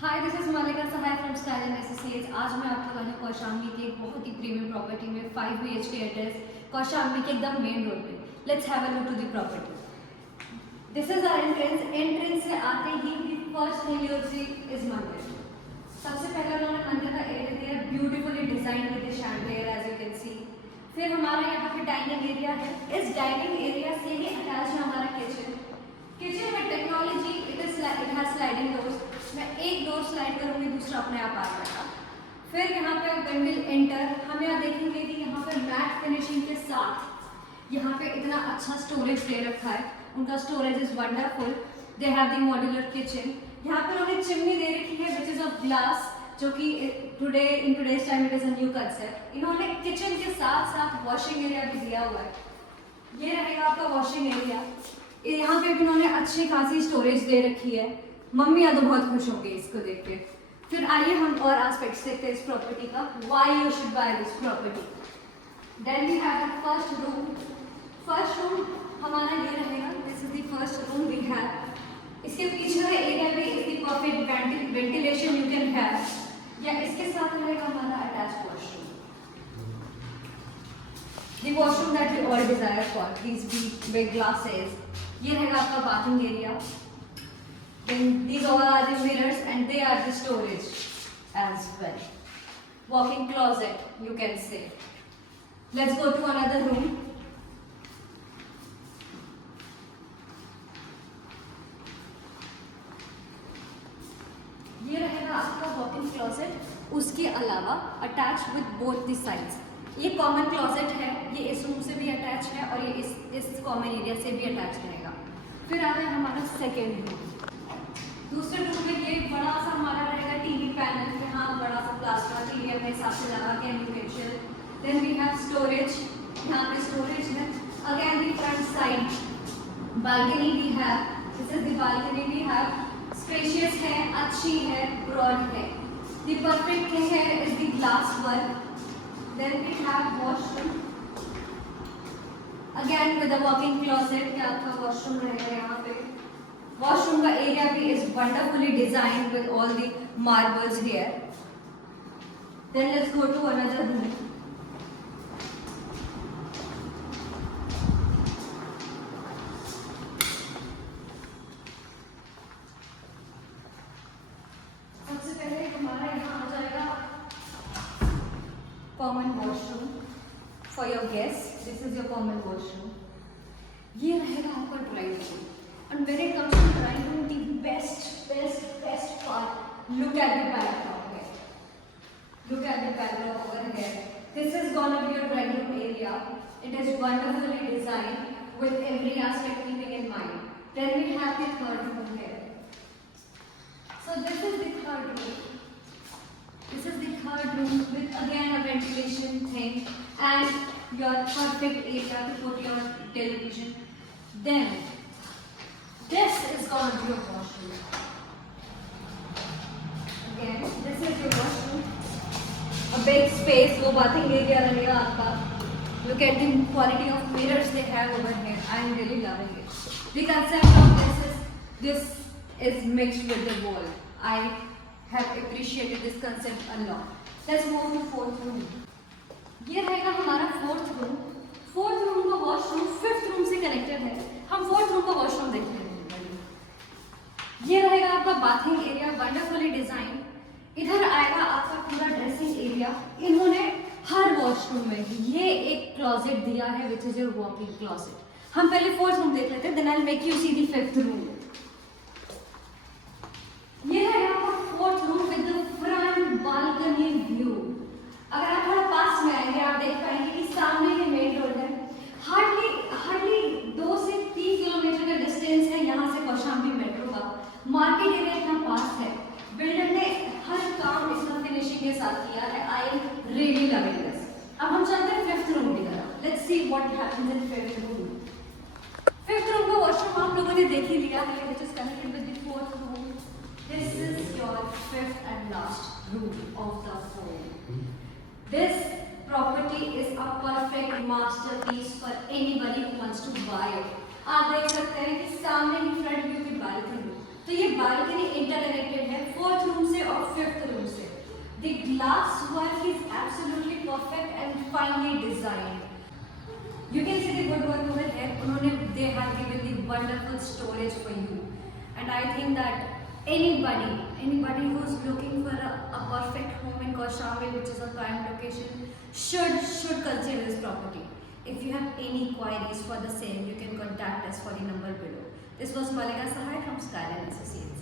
Hi, this is मालिका सहाय from style and associates. आज मैं आपको बताने कौशाम्बी की एक बहुत ही प्रीमियम प्रॉपर्टी में 5 BHK एड्रेस कौशाम्बी के एकदम मेन रोड पे। Let's have a look to the property. This is our entrance से आते ही first thing you see is mandir. सबसे पहले उन्होंने मंदिर का एरिया दिया beautifully design with the chandelier as you can see. फिर हमारा यहाँ पे डाइनिंग एरिया है। इस डाइनिंग एरिया से ही अटैच है हमारा किचन। किचन में technology it has sliding doors. मैं एक डोर स्लाइड करूँगी, दूसरा अपने आप आ जाएगा। फिर यहाँ पे व्हेन विल एंटर हम यहाँ देखेंगे कि यहाँ पे मैट फिनिशिंग के साथ यहाँ पे इतना अच्छा स्टोरेज दे रखा है। उनका storage is wonderful. They have the modular kitchen. यहाँ पे उन्होंने चिमनी दे रखी है विच इज ऑफ ग्लास, जो कि in today's time it is a new concept. इन्होंने किचन के साथ साथ वॉशिंग एरिया भी दिया हुआ है। ये रहेगा आपका वॉशिंग एरिया। यहाँ पे भी इन्होंने अच्छी खासी स्टोरेज दे रखी है। मम्मियाँ तो बहुत खुश होंगी इसको देख के। फिर आइए हम और एस्पेक्ट्स देखते हैं इस प्रॉपर्टी का। Why you should buy this property. Then we have the first room. First room हमारा ये रहेगा। This is the first room we have. इसके पीछे का एरिया भी is the perfect ventilation you can have. या इसके साथ रहेगा हमारा attach washroom. The washroom that we all desire for, these big glasses. ये रहेगा आपका bathing area. Then these all are the mirrors and they are the storage as well. Walk-in closet, you can say. Let's go to another room. ये रहेगा आपका walk-in closet. उसके अलावा attached with both the sides. ये common closet है, ये इस room से भी अटैच है और ये इस कॉमन एरिया से भी अटैच रहेगा। फिर आ गया हमारा सेकेंड रूम। दूसरे रूम में ये बड़ा सा हमारा रहेगा टीवी पैनल। यहाँ बड़ा सा प्लास्टर टीवी अपने हिसाब से लगा के you can chill. Then we have storage. यहाँ पे स्टोरेज है। Again the front side balcony we have. This is the balcony we have. Spacious है, अच्छी है, ब्रॉड है। द परफेक्ट थिंग है is the glass work. Then we have washroom. Again with a walk-in closet. क्या आपका washroom रहेगा यहाँ पे। Washroom का area भी is wonderfully designed with all the marbles here. Then let's go to another room. सबसे पहले हमारा यहाँ आ जाएगा common washroom for your guests. This is your common washroom. ये रहेगा आपका drawing room. And when it comes to drawing room, the best part. Look at the backdrop here. Look at the backdrop over here. This is gonna be your drawing room area. It is wonderfully designed with every aspect keeping in mind. Then we have the third room here. So this is the third room. This is the third room with again a ventilation thing and your perfect area to put your television. Then this is going to be your washroom. Again, this is your washroom. A big space, वो bathing area रहेगा आपका. Look at the quality of mirrors they have over here. I am really loving it. The concept of this is mixed with the wall. I have appreciated this concept a lot. Let's move to fourth room. ये रहेगा हमारा fourth room. Fourth room का washroom fifth room से connected है. हम fourth room का washroom देखते हैं. ये रहेगा आपका बाथिंग एरिया, वंडरफुली डिजाइन. इधर आएगा आपका पूरा ड्रेसिंग एरिया. इन्होंने हर वॉशरूम में ये एक क्लोजेट दिया है which is your walking closet. हम पहले फोर्थ रूम देख लेते हैं, then I will make you see the fifth room. ये है आपका fourth room with the front balcony view. अगर आप थोड़ा पास में आएंगे आप देख पाएंगे कि सामने ये मेन रोड है. हार्डली 2 से 3 किलोमीटर का डिस्टेंस है यहाँ से कौशाम्बी मेट्रो का. मार्केट एरिया इतना पास है. बिल्डर ने हर काम इसका फिनिशिंग के साथ किया है. I am really loving this. अब हम चलते हैं फिफ्थ रूम की तरफ. Let's see what happens in fifth room. Fifth room का वॉशरूम आप लोगों ने देख ही लिया है, which is connected with the fourth room. This is your fifth and last room of the home. This property is a perfect masterpiece for anybody who wants to buy it. आप देख सकते हैं कि सामने ही फ्रंट व्यू की balcony. तो ये balcony interconnected है. फोर्थ रूम से wonderful storage for you. And I think that anybody who's looking for a perfect home in Kaushambi, which is a prime location, should consider this property. If you have any queries for the same, you can contact us for the number below. This was Malika Sahai from Skyline Associates.